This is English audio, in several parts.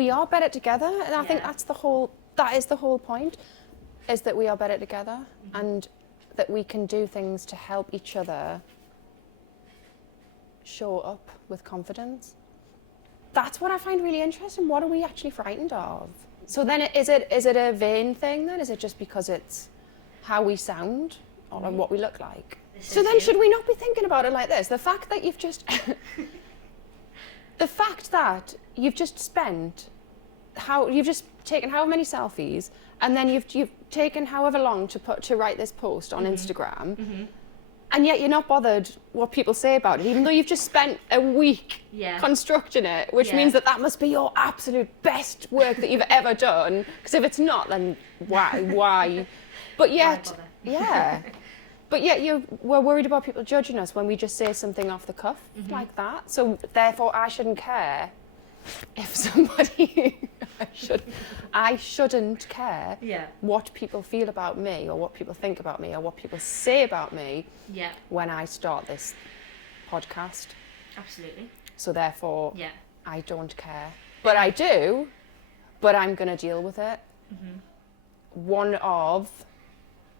we are better together, and I think that is the whole point, is that we are better together, and that we can do things to help each other show up with confidence. That's what I find really interesting. What are we actually frightened of? So then is it a vain thing then? Is it just because it's how we sound or what we look like? So then should we not be thinking about it like this? The fact that you've just taken how many selfies, and then you've taken however long to write this post on Instagram, and yet you're not bothered what people say about it, even though you've just spent a week constructing it, which means that must be your absolute best work that you've ever done. Because if it's not, then why? But yet, but yet we're worried about people judging us when we just say something off the cuff like that. So therefore, I shouldn't care if somebody I shouldn't care what people feel about me, or what people think about me, or what people say about me when I start this podcast. Absolutely. So therefore, I don't care. But I do, but I'm going to deal with it. One of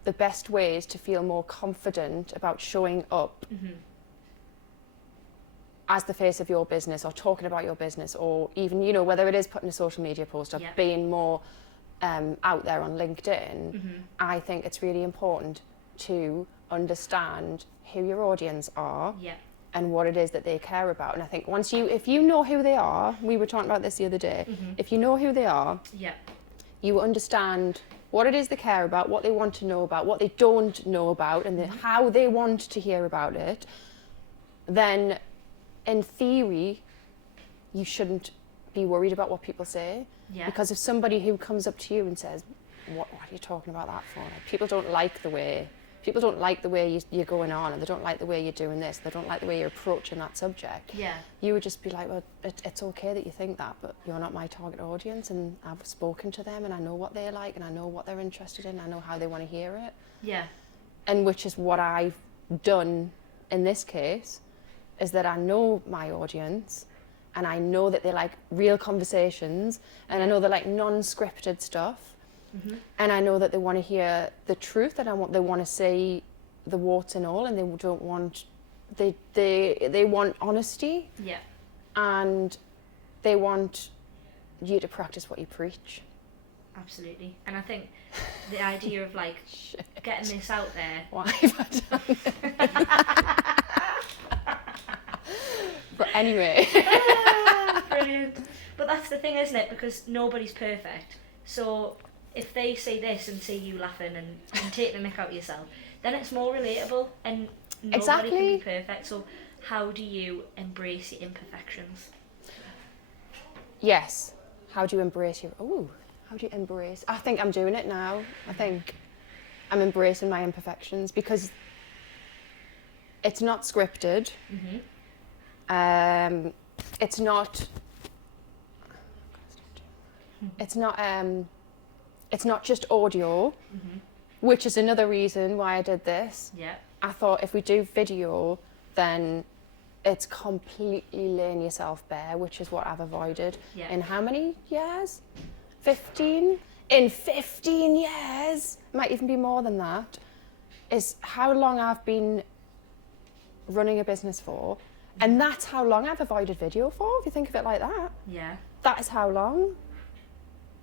the best ways to feel more confident about showing up as the face of your business, or talking about your business, or even, you know, whether it is putting a social media post or being more out there on LinkedIn, I think it's really important to understand who your audience are and what it is that they care about. And I think if you know who they are, we were talking about this the other day, if you know who they are, you understand what it is they care about, what they want to know about, what they don't know about, and how they want to hear about it, then in theory, you shouldn't be worried about what people say. Because if somebody who comes up to you and says, what are you talking about that for? Like, people don't like the way you're going on, and they don't like the way you're doing this, they don't like the way you're approaching that subject. You would just be like, well, it's okay that you think that, but you're not my target audience, and I've spoken to them, and I know what they like, and I know what they're interested in, I know how they want to hear it. And which is what I've done in this case, is that I know my audience, and I know that they like real conversations, and I know they like non-scripted stuff, and I know that they want to hear the truth, and they want to see the warts and all, and they want honesty, and they want you to practice what you preach. Absolutely. And I think the idea of like getting this out there. Why have I done it? But anyway. Brilliant. But that's the thing, isn't it? Because nobody's perfect. So if they say this and see you laughing and take the mick out of yourself, then it's more relatable, and nobody can be perfect. So how do you embrace your imperfections? Yes. How do you embrace I think I'm doing it now. I think I'm embracing my imperfections, because it's not scripted. It's not just audio, which is another reason why I did this. I thought if we do video, then it's completely laying yourself bare, which is what I've avoided. In how many years? 15? In 15 years, might even be more than that, is how long I've been running a business for. And that's how long I've avoided video for, if you think of it like that. That is how long.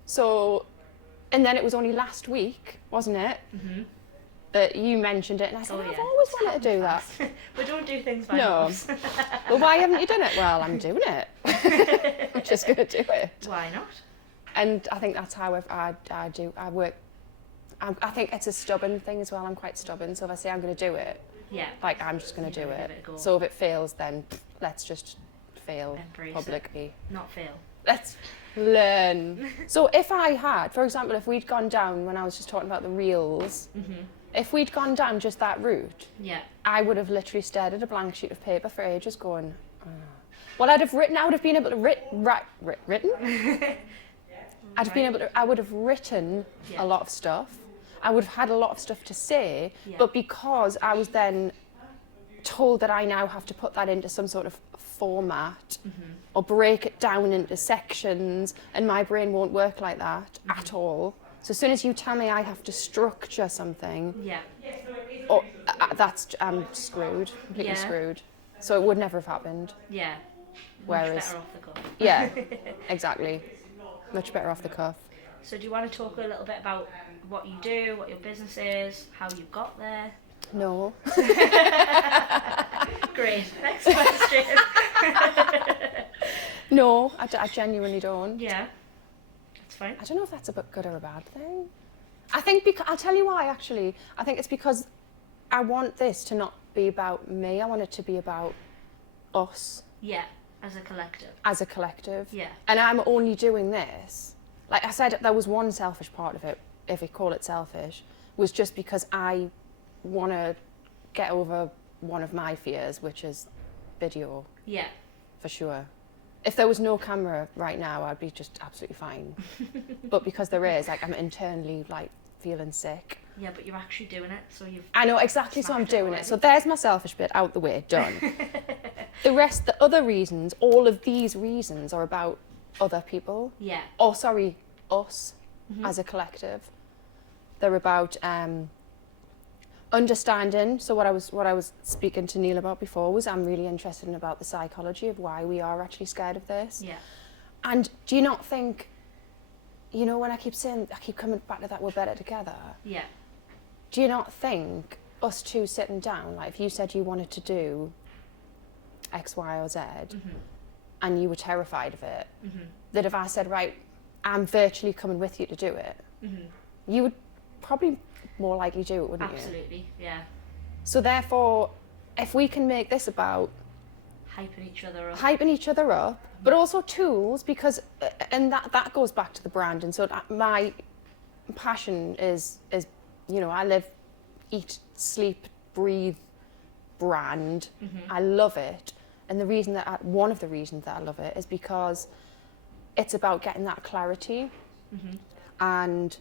So, and then it was only last week, wasn't it, that you mentioned it, and I said, I've always wanted to do that. We don't do things by us. Well, why haven't you done it? Well, I'm doing it. I'm just going to do it. Why not? And I think that's how I work. I think it's a stubborn thing as well. I'm quite stubborn, so if I say I'm going to do it, like I'm just going to do it. So if it fails, then let's just fail publicly. Not fail. Let's learn. So if I had, for example, if we'd gone down, when I was just talking about the reels, if we'd gone down just that route, I would have literally stared at a blank sheet of paper for ages going, well, I would have been able to written? I would have written a lot of stuff. I would have had a lot of stuff to say, but because I was then told that I now have to put that into some sort of format or break it down into sections, and my brain won't work like that at all. So as soon as you tell me I have to structure something, or I'm screwed, completely screwed. So it would never have happened. Yeah. Whereas, Much better off the cuff. Yeah, exactly. Much better off the cuff. So do you want to talk a little bit about what you do, what your business is, how you got there? No. Great. Next question. No, I genuinely don't. Yeah. That's fine. I don't know if that's a good or a bad thing. I think I'll tell you why, actually. I think it's because I want this to not be about me. I want it to be about us. Yeah, as a collective. As a collective. Yeah. And I'm only doing this. Like I said, there was one selfish part of it, if we call it selfish, was just because I want to get over one of my fears, which is video. Yeah. For sure. If there was no camera right now, I'd be just absolutely fine. But because there is, like, I'm internally, like, feeling sick. Yeah, but you're actually doing it, so you've... I know, exactly, so I'm doing it. So there's my selfish bit out the way, done. The other reasons, all of these reasons are about other people. Yeah. Or, sorry, us as a collective. They're about understanding. So what I was speaking to Neil about before was I'm really interested in about the psychology of why we are actually scared of this. Yeah. And do you not think, you know, when I keep coming back to that we're better together. Yeah. Do you not think us two sitting down, like if you said you wanted to do X, Y, or Z, and you were terrified of it, that if I said, right, I'm virtually coming with you to do it, you would probably more likely do it, wouldn't you? Absolutely, yeah. So therefore, if we can make this about hyping each other up, but also tools, because and that goes back to the brand. And so my passion is you know, I live, eat, sleep, breathe brand. I love it, and one of the reasons that I love it is because it's about getting that clarity and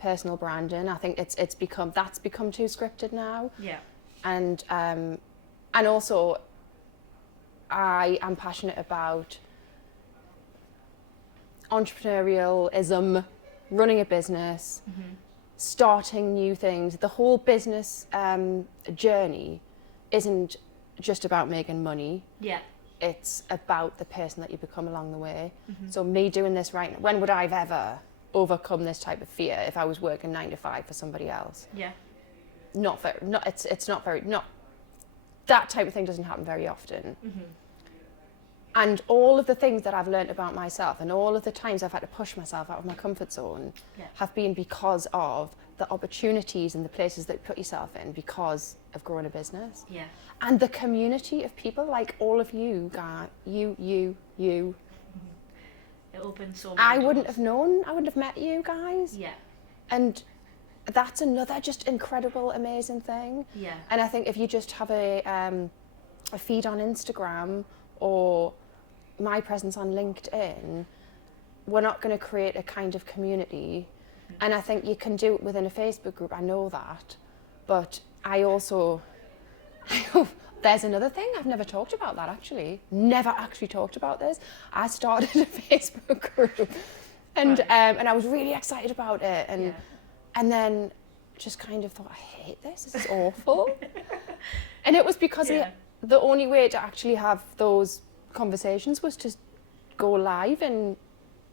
personal branding. I think that's become too scripted now. Yeah. And also I am passionate about entrepreneurialism, running a business, starting new things. The whole business journey isn't just about making money. Yeah. It's about the person that you become along the way. So me doing this right now, when would I have ever overcome this type of fear if I was working 9 to 5 for somebody else? Yeah. That type of thing doesn't happen very often. And all of the things that I've learned about myself and all of the times I've had to push myself out of my comfort zone have been because of the opportunities and the places that you put yourself in because of growing a business. Yeah. And the community of people like all of you guys, you. It opens so many I doors. wouldn't have met you guys. Yeah. And that's another just incredible, amazing thing. Yeah. And I think if you just have a feed on Instagram or my presence on LinkedIn, we're not going to create a kind of community. And I think you can do it within a Facebook group, I know that. But there's another thing, I've never talked about that actually. Never actually talked about this. I started a Facebook group and I was really excited about it. And then just kind of thought, I hate this is awful. And it was because the only way to actually have those conversations was to go live in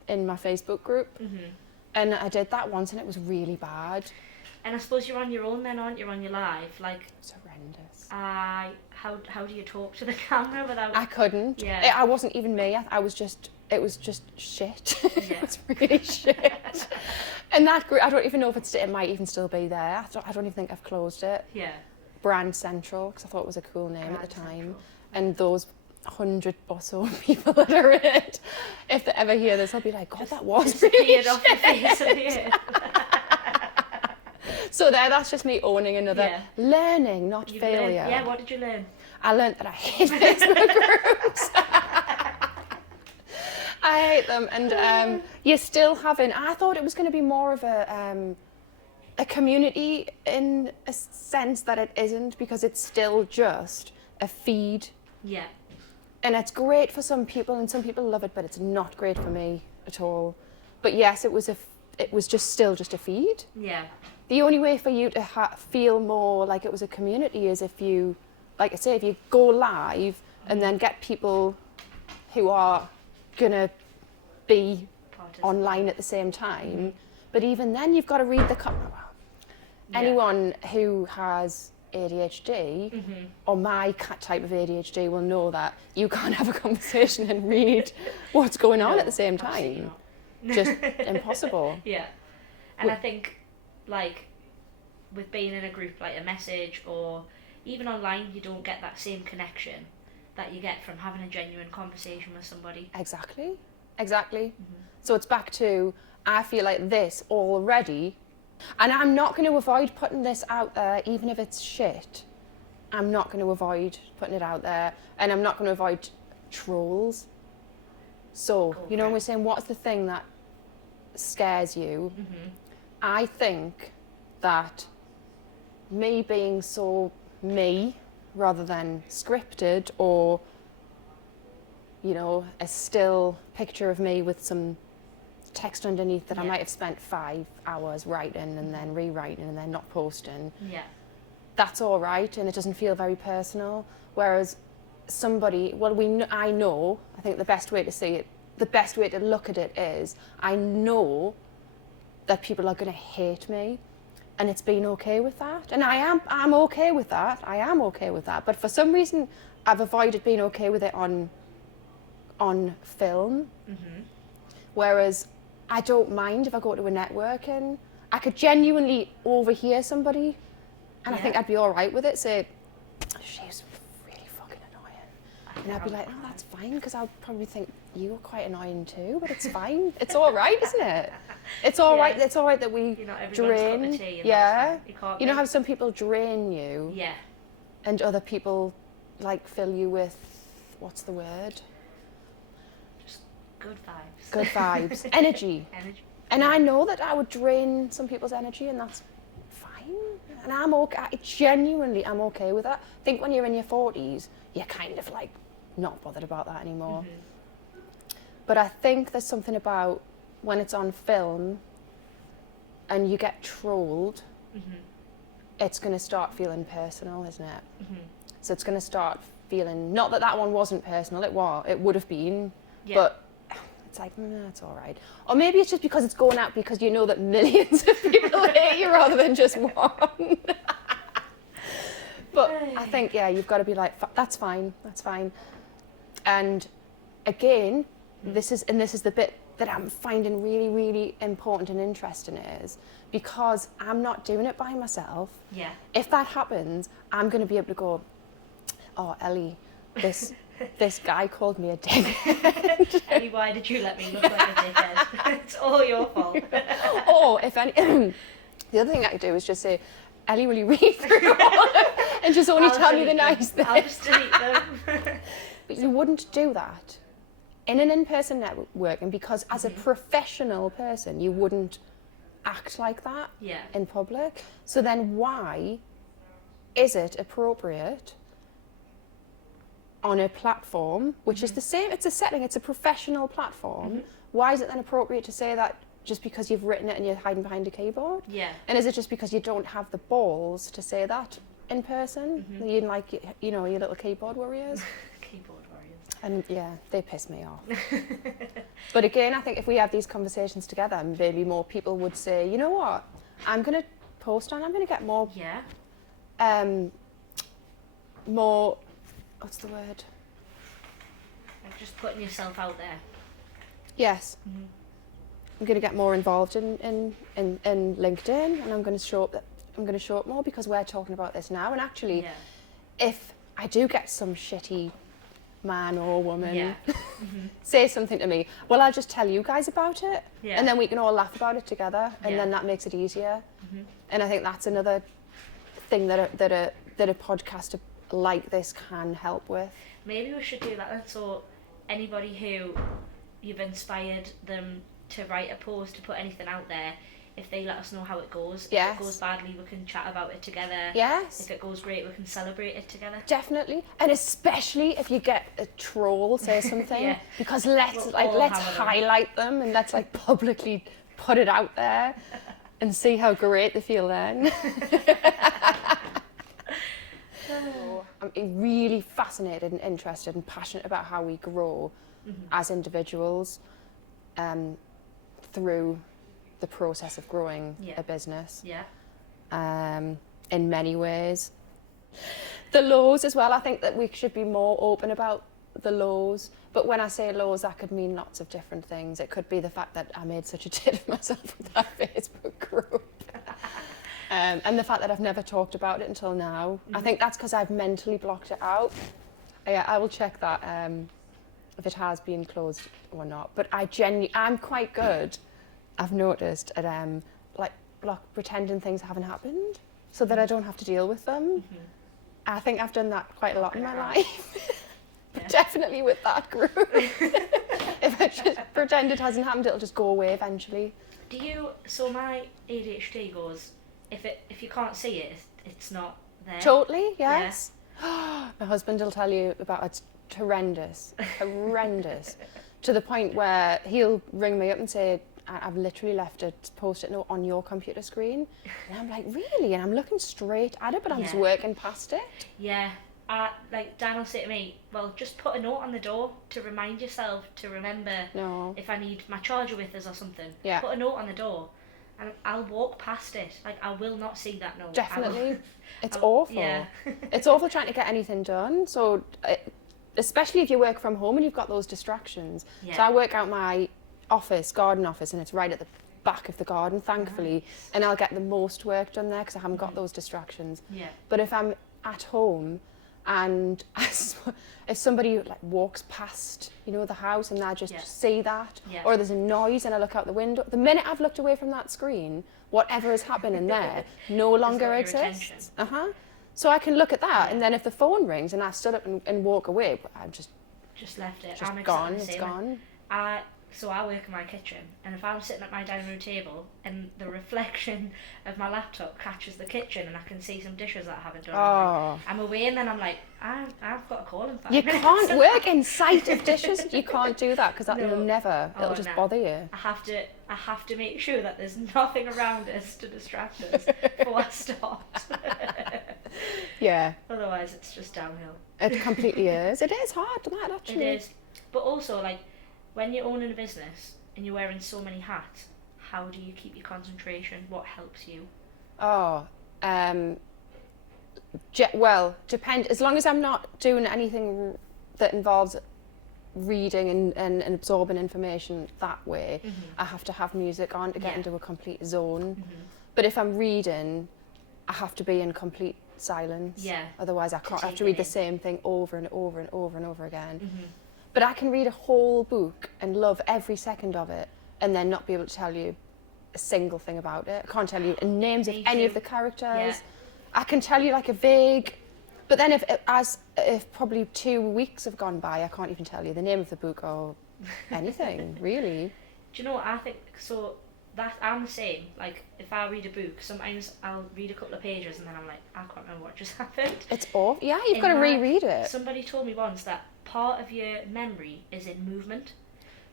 my Facebook group. And I did that once and it was really bad. And I suppose you're on your own then, aren't you, on your live? Like, it's horrendous. How do you talk to the camera without... I couldn't. Yeah. I wasn't even me. It was just shit. Yeah. It was really shit. And that group, I don't even know if it might even still be there. I don't even think I've closed it. Yeah. Brand Central, because I thought it was a cool name at the time. Central. And those 100 or so people that are in it, if they ever hear this, I'll be like, God, that was really disappeared off the face of the earth. So that's just me owning another learning, not failure. Yeah, what did you learn? I learned that I hate Facebook groups. I hate them, and you're still having. I thought it was going to be more of a a community in a sense that it isn't, because it's still just a feed. Yeah. And it's great for some people, and some people love it, but it's not great for me at all. But yes, it was still just a feed. Yeah. The only way for you to feel more like it was a community is if you, like I say, if you go live and then get people who are gonna be online at the same time. But even then, you've got to read the anyone who has ADHD or my type of ADHD will know that you can't have a conversation and read what's going on at the same time. Just impossible. Yeah. And I think, like, with being in a group like a message or even online, you don't get that same connection that you get from having a genuine conversation with somebody. Exactly. So it's back to, I feel like this already, and I'm not going to avoid putting this out there, even if it's shit. I'm not going to avoid putting it out there, and I'm not going to avoid trolls. So, you know, when we're saying, what's the thing that scares you? I think that me being so me, rather than scripted or, you know, a still picture of me with some text underneath that I might have spent 5 hours writing and then rewriting and then not posting. Yeah. That's all right, and it doesn't feel very personal. Whereas somebody, I think the best way to see it, the best way to look at it is, I know that people are going to hate me, and it's been okay with that. And I'm okay with that. I am okay with that. But for some reason, I've avoided being okay with it on film. Whereas I don't mind if I go to a networking. I could genuinely overhear somebody, and I think I'd be all right with it. Say, she's really fucking annoying. And I'd be like, oh, that's fine, because I'll probably think you were quite annoying too, but it's fine. It's all right, isn't it? It's all right. It's all right that we drain. You know how some people drain you. Yeah. And other people like fill you with, what's the word? Just good vibes. Good vibes. Energy. And I know that I would drain some people's energy, and that's fine. And I'm okay. Genuinely, I'm okay with that. I think when you're in your 40s, you're kind of like not bothered about that anymore. But I think there's something about when it's on film and you get trolled, it's going to start feeling personal, isn't it? So it's going to start feeling, not that one wasn't personal, it would have been, but it's like, it's all right. Or maybe it's just because it's going out because you know that millions of people hate you rather than just one. But I think, you've got to be like, that's fine. And again, this is the bit that I'm finding really, really important and interesting is, because I'm not doing it by myself. Yeah. If that happens, I'm going to be able to go, oh, Ellie, this guy called me a dickhead. Ellie, why did you let me look like a dickhead? It's all your fault. Or if any, the other thing I could do is just say, Ellie, will you read through all of them and just only tell me the nice things? I'll just delete them. But you wouldn't do that in an in-person networking, because as a professional person, you wouldn't act like that in public. So then why is it appropriate on a platform, which is the same, it's a setting, it's a professional platform, why is it then appropriate to say that just because you've written it and you're hiding behind a keyboard? Yeah. And is it just because you don't have the balls to say that in person? You like, you know, your little keyboard warriors? Keyboard warriors. And they piss me off. But again, I think if we have these conversations together, maybe more people would say, you know what, I'm going to post on, I'm going to get more, more, what's the word? Like just putting yourself out there. Yes. I'm going to get more involved in LinkedIn, and I'm going to show up more because we're talking about this now. And actually, if I do get some shitty man or woman say something to me, well, I'll just tell you guys about it, and then we can all laugh about it together, and then that makes it easier. And I think that's another thing that a podcast like this can help with. Maybe we should do that. So anybody who you've inspired them to write a post, to put anything out there, if they let us know how it goes. Yes. If it goes badly, we can chat about it together. Yes. If it goes great, we can celebrate it together. Definitely. And especially if you get a troll say something, Yeah. because let's highlight them and let's like publicly put it out there and see how great they feel then. I'm really fascinated and interested and passionate about how we grow as individuals through the process of growing a business. Yeah. In many ways. The lows as well, I think that we should be more open about the lows. But when I say lows, that could mean lots of different things. It could be the fact that I made such a tit of myself with that Facebook group. And the fact that I've never talked about it until now. I think that's because I've mentally blocked it out. Yeah, I will check that if it has been closed or not. But I'm quite good, I've noticed, at pretending things haven't happened so that I don't have to deal with them. I think I've done that quite a lot in my life. But definitely with that group. If I just pretend it hasn't happened, it'll just go away eventually. So my ADHD goes, if you can't see it, it's not there. Totally, yes. Yeah. My husband will tell you about it's horrendous. To the point where he'll ring me up and say, I've literally left a post-it note on your computer screen. And I'm like, really? And I'm looking straight at it, but I'm just working past it. Yeah. Like Dan will say to me, well, just put a note on the door to remind yourself to remember if I need my charger with us or something. Yeah. Put a note on the door and I'll walk past it. Like, I will not see that note. Definitely. It's awful. Yeah. It's awful trying to get anything done. So, especially if you work from home and you've got those distractions. Yeah. So I work out my garden office, and it's right at the back of the garden, thankfully. Nice. And I'll get the most work done there because I haven't got those distractions. Yeah. But if I'm at home and if somebody like walks past, the house, and I just see that, or there's a noise and I look out the window, the minute I've looked away from that screen, whatever is happening there no longer exists. So I can look at that, and then if the phone rings and I stood up and walk away, I'm just left it. Just gone. It's gone. So I work in my kitchen, and if I'm sitting at my dining room table and the reflection of my laptop catches the kitchen and I can see some dishes that I haven't done, I'm away, and then I'm like, I've got a call in 5 minutes. You can't work in sight of dishes. You can't do that because it'll just bother you. I have to make sure that there's nothing around us to distract us before I start. Yeah. Otherwise, it's just downhill. It completely is. It is hard, that actually. It is. But also, like, when you're owning a business and you're wearing so many hats, how do you keep your concentration? What helps you? Depend. As long as I'm not doing anything that involves reading and absorbing information that way, I have to have music on to get into a complete zone. But if I'm reading, I have to be in complete silence. Yeah. Otherwise, I have to read the same thing over and over and over and over again. But I can read a whole book and love every second of it and then not be able to tell you a single thing about it. I can't tell you names of any of the characters. Yeah. I can tell you like a vague... But then if probably 2 weeks have gone by, I can't even tell you the name of the book or anything, really. Do you know what I think? So that I'm the same. Like, if I read a book, sometimes I'll read a couple of pages and then I'm like, I can't remember what just happened. It's awful. Yeah, you've got to reread it. Somebody told me once that part of your memory is in movement.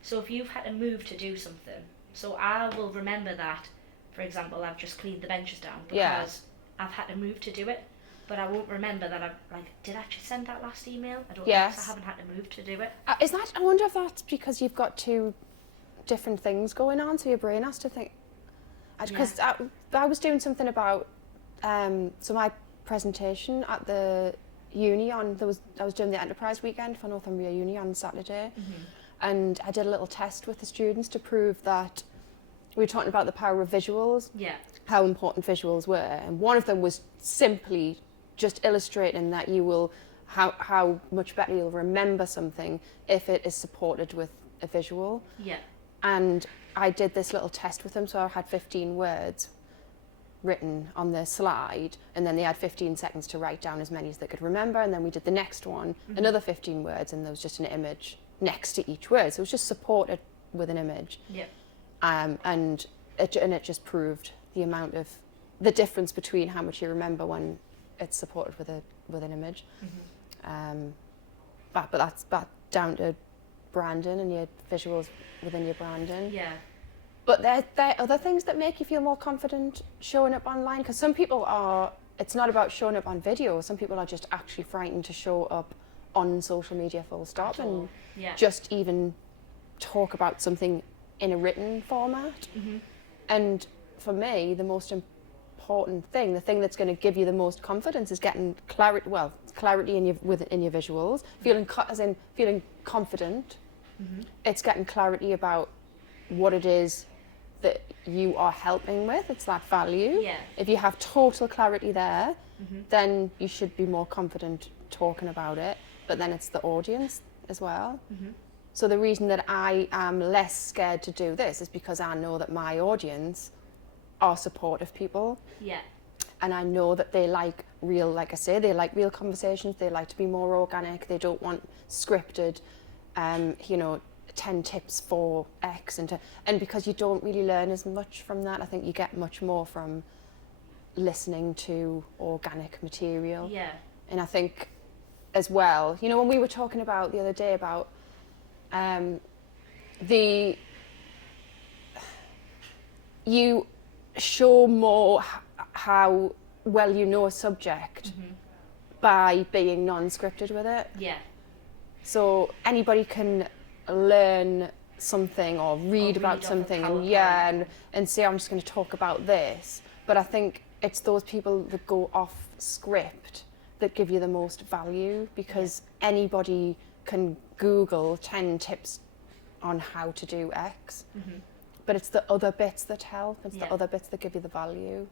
So if you've had to move to do something, so I will remember that, for example, I've just cleaned the benches down because I've had to move to do it. But I won't remember that did I just send that last email? I don't know, because I haven't had to move to do it. I wonder if that's because you've got 2 different things going on, so your brain has to think. Because I was doing something about, so my presentation at the uni I was doing the enterprise weekend for Northumbria Uni on Saturday, and I did a little test with the students to prove that we were talking about the power of visuals, how important visuals were, and one of them was simply just illustrating that how much better you'll remember something if it is supported with a visual. And I did this little test with them, so I had 15 words written on the slide, and then they had 15 seconds to write down as many as they could remember, and then we did the next one, another 15 words, and there was just an image next to each word, so it was just supported with an image. And it just proved the difference between how much you remember when it's supported with an image. But that's down to branding and your visuals within your branding. Yeah. But there are other things that make you feel more confident showing up online, because some people it's not about showing up on video. Some people are just actually frightened to show up on social media full stop and just even talk about something in a written format. And for me, the most important thing, the thing that's going to give you the most confidence, is getting clarity in your visuals, feeling confident. It's getting clarity about what it is that you are helping with. It's that value. Yeah. If you have total clarity there, then you should be more confident talking about it. But then it's the audience as well. So the reason that I am less scared to do this is because I know that my audience are supportive people. Yeah. And I know that they like real, like I say, they like real conversations. They like to be more organic. They don't want scripted, 10 tips for X. And because you don't really learn as much from that, I think you get much more from listening to organic material. Yeah. And I think as well, when we were talking about the other day about you show more how well you know a subject by being non-scripted with it. Yeah. So anybody can learn something or read about something and say, I'm just going to talk about this. But I think it's those people that go off script that give you the most value, because anybody can Google 10 tips on how to do X. But it's the other bits that help. It's the other bits that give you the value.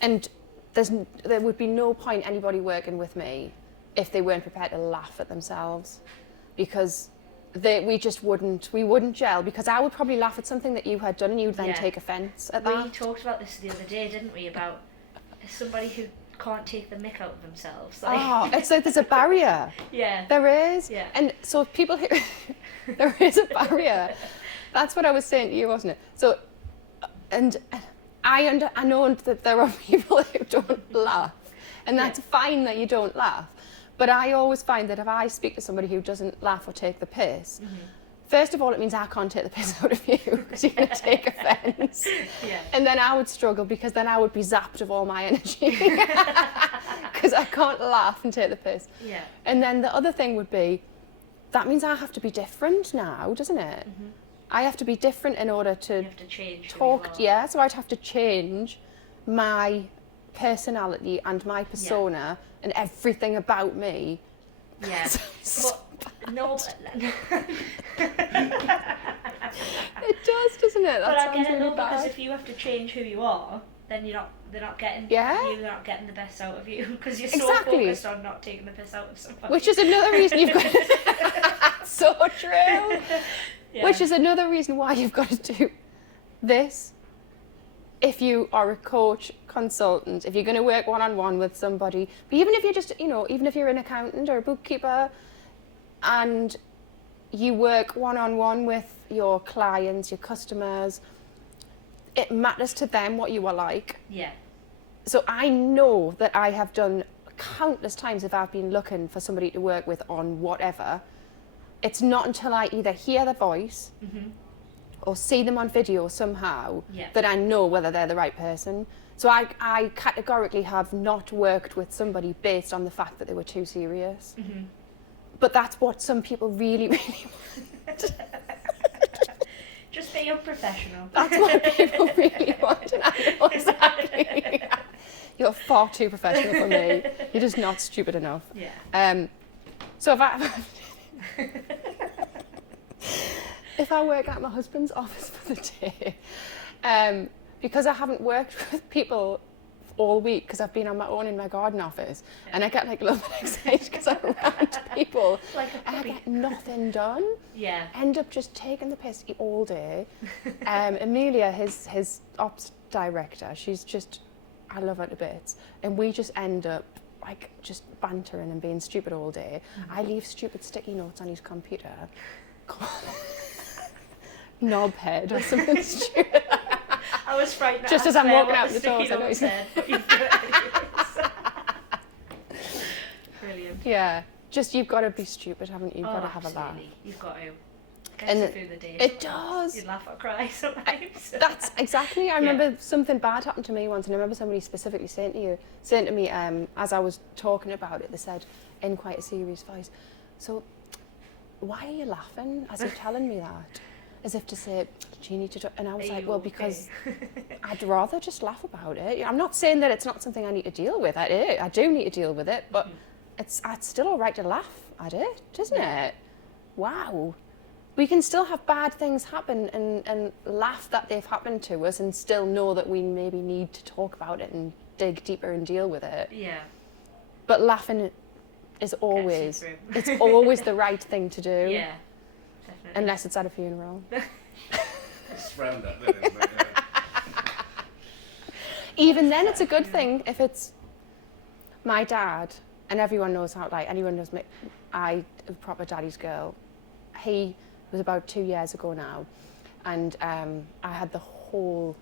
And there would be no point anybody working with me if they weren't prepared to laugh at themselves, because we wouldn't gel, because I would probably laugh at something that you had done and you'd then take offence at that. We talked about this the other day, didn't we, about somebody who can't take the mick out of themselves. It's like there's a barrier. Yeah. There is. Yeah. And so people who... there is a barrier. That's what I was saying to you, wasn't it? So, and I know that there are people who don't laugh, and that's fine that you don't laugh. But I always find that if I speak to somebody who doesn't laugh or take the piss, first of all, it means I can't take the piss out of you, because you're going to take offence. Yeah. And then I would struggle, because then I would be zapped of all my energy, because I can't laugh and take the piss. Yeah. And then the other thing would be, that means I have to be different now, doesn't it? I have to be different in order to, You have to change talk. Yeah, so I'd have to change my personality and my persona and everything about me. Yeah. But no. It does, doesn't it? That But I sounds get it really though, because bad. if you have to change who you are, then they're not getting Yeah. they're not getting the best out of you, because you're Exactly. so focused on not taking the piss out of somebody. Which is another reason you've got so true. Yeah. Which is another reason why you've got to do this. If you are a coach, consultant, if you're going to work one-on-one with somebody, but even if you're just, even if you're an accountant or a bookkeeper and you work one-on-one with your clients, your customers, it matters to them what you are like. Yeah. So I know that I have done countless times, if I've been looking for somebody to work with on whatever, it's not until I either hear their voice or see them on video somehow that I know whether they're the right person. So I categorically have not worked with somebody based on the fact that they were too serious. But that's what some people really, really want. Just be a professional. That's what people really want, and I know exactly. You're far too professional for me. You're just not stupid enough. Yeah. So if I work at my husband's office for the day, because I haven't worked with people all week, because I've been on my own in my garden office, and I get a little bit excited because I'm around people, and I get nothing done. Yeah. End up just taking the piss all day. Amelia, his ops director, I love her to bits, and we just end up just bantering and being stupid all day. I leave stupid sticky notes on his computer. knobhead or something stupid. I was frightened. Just as I'm walking out the door, I know you said. But you've done it anyways. Brilliant. Yeah, just you've got to be stupid, haven't you? You've got to have a laugh. Absolutely. You've got to. And Gets you through the day. It does. You laugh or cry sometimes. That's exactly. I remember something bad happened to me once, and I remember somebody specifically saying to me, as I was talking about it, they said in quite a serious voice, "So, why are you laughing?" As if telling me that, as if to say, "Do you need to?" And I was like, "Well, because I'd rather just laugh about it. I'm not saying that it's not something I need to deal with. I do need to deal with it, but it's still all right to laugh at it, isn't it? Wow." We can still have bad things happen and laugh that they've happened to us and still know that we maybe need to talk about it and dig deeper and deal with it. Yeah. But laughing is always, it's always the right thing to do. Yeah, definitely. Unless it's at a funeral. It's frowned at, then, isn't it? Even then it's a good thing if it's my dad, and everyone knows how, like, anyone knows me, I'm a proper daddy's girl. He was about 2 years ago now, and I had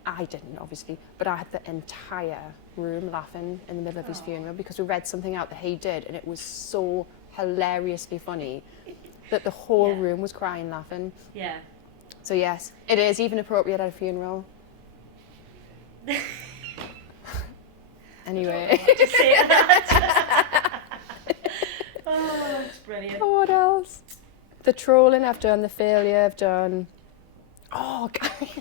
I didn't obviously, but I had the entire room laughing in the middle of his funeral because we read something out that he did, and it was so hilariously funny that the whole room was crying laughing. Yeah. So yes, it is even appropriate at a funeral. Anyway. To say that. Oh, it's brilliant. Oh, what else? The trolling I've done, the failure I've done. Oh, Gary.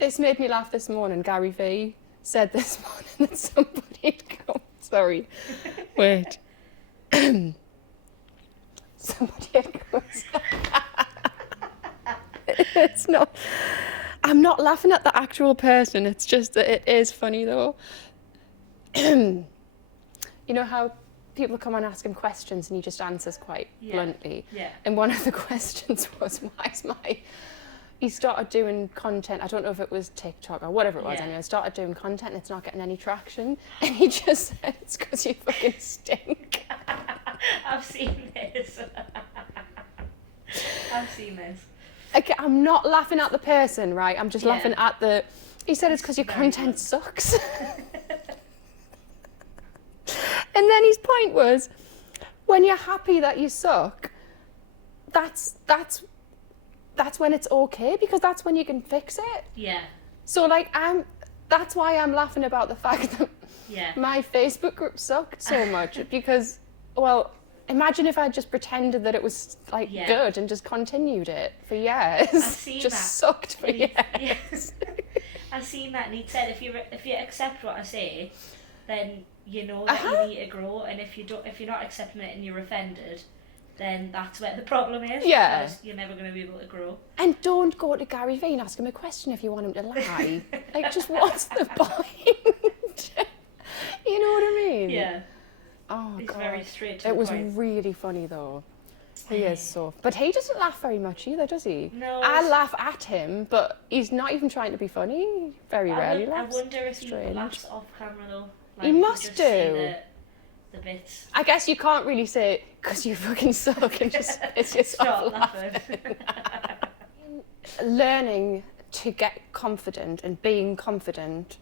This made me laugh this morning. Gary V said this morning that somebody had come. Sorry. Wait. Somebody had come. It's not. I'm not laughing at the actual person. It's just that it is funny though. You know how people come and ask him questions and he just answers quite bluntly. Yeah. And one of the questions was, he started doing content, I don't know if it was TikTok or whatever it was, anyway, started doing content and it's not getting any traction. And he just said, it's because you fucking stink. I've seen this. I've seen this. Okay, I'm not laughing at the person, right? I'm just laughing at the... He said it's because your content sucks. And then his point was, when you're happy that you suck, that's when it's okay, because that's when you can fix it. Yeah. So like that's why I'm laughing about the fact that my Facebook group sucked so much because, well, imagine if I just pretended that it was like good and just continued it for years. I've seen just that. Sucked for years. Yes. I've seen that, and he said if you accept what I say, then you know that you need to grow, and if you're not accepting it and you're offended, then that's where the problem is. Yeah. Because you're never going to be able to grow. And don't go to Gary Vee and ask him a question if you want him to lie. Like, just what's the point? You know what I mean? Yeah. Oh, He's God. very straight to It the was point. really funny, though. He is so... But he doesn't laugh very much either, does he? No. I laugh at him, but he's not even trying to be funny. He very rarely laughs. I wonder if he Strange. laughs off camera, though. Like, He must just do. see the bits. I guess you can't really say, because you fucking suck, and just piss yourself Start laughing. laughing. Learning to get confident and being confident,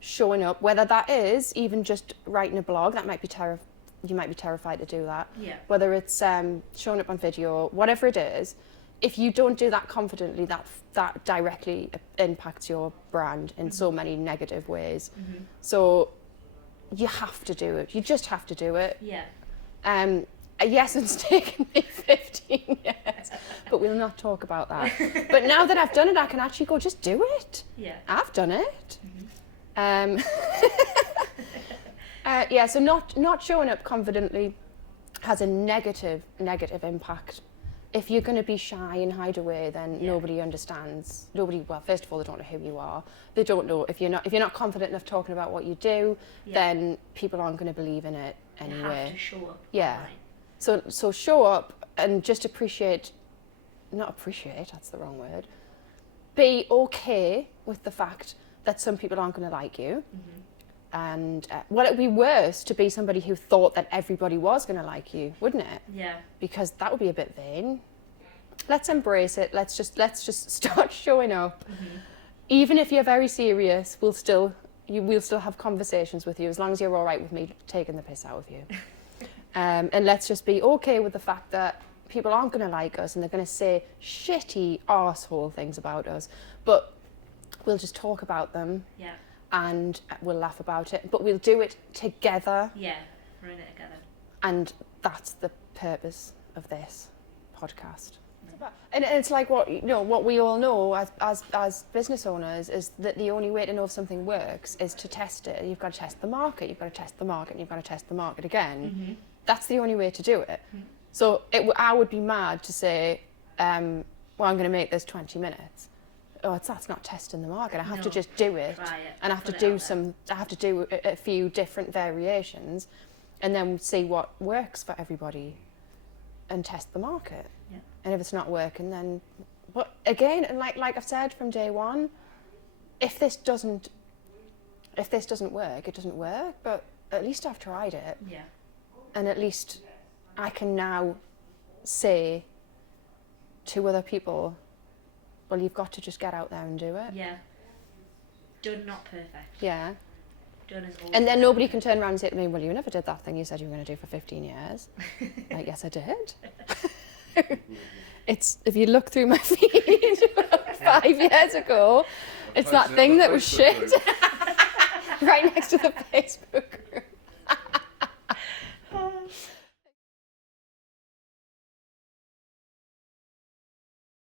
showing up, whether that is even just writing a blog, that might be you might be terrified to do that. Yeah. Whether it's showing up on video, whatever it is, if you don't do that confidently, that directly impacts your brand in so many negative ways. So you have to do it. You just have to do it. Yeah. Yes, it's taken me 15 years, but we'll not talk about that. But now that I've done it, I can actually go, just do it. Yeah. I've done it. Yeah, so not showing up confidently has a negative impact. If you're going to be shy and hide away, then nobody understands. Well, first of all, they don't know who you are. They don't know if you're not confident enough talking about what you do, then people aren't going to believe in it anyway. You have to show up. Yeah. Online. So show up and just that's the wrong word. Be okay with the fact that some people aren't going to like you. And well, it would be worse to be somebody who thought that everybody was going to like you, wouldn't it? Yeah. Because that would be a bit vain. let's embrace it. Let's just start showing up. Even if you're very serious, we'll still have conversations with you, as long as you're all right with me taking the piss out of you. And let's just be okay with the fact that people aren't going to like us and they're going to say shitty arsehole things about us, but we'll just talk about them. Yeah. And we'll laugh about it, but we'll do it together. Yeah, we're in it together. And that's the purpose of this podcast. And it's like what we all know as business owners is that the only way to know if something works is to test it. You've got to test the market, you've got to test the market, and you've got to test the market again. That's the only way to do it. So I would be mad to say, well, I'm going to make this 20 minutes. Oh, that's not testing the market. I have to just do it, and I have to do a few different variations, and then see what works for everybody, and test the market. Yeah. And if it's not working, then, but again, and like I've said from day one, if this doesn't work, it doesn't work. But at least I've tried it. Yeah. And at least I can now say to other people, well, you've got to just get out there and do it. Yeah. Done, not perfect. Yeah. Done is all. And then nobody can turn around and say to me, well, you never did that thing you said you were going to do for 15 years. Like, yes, I did. It's, if you look through my feed 5 years ago, it's that thing that was shit. Right next to the Facebook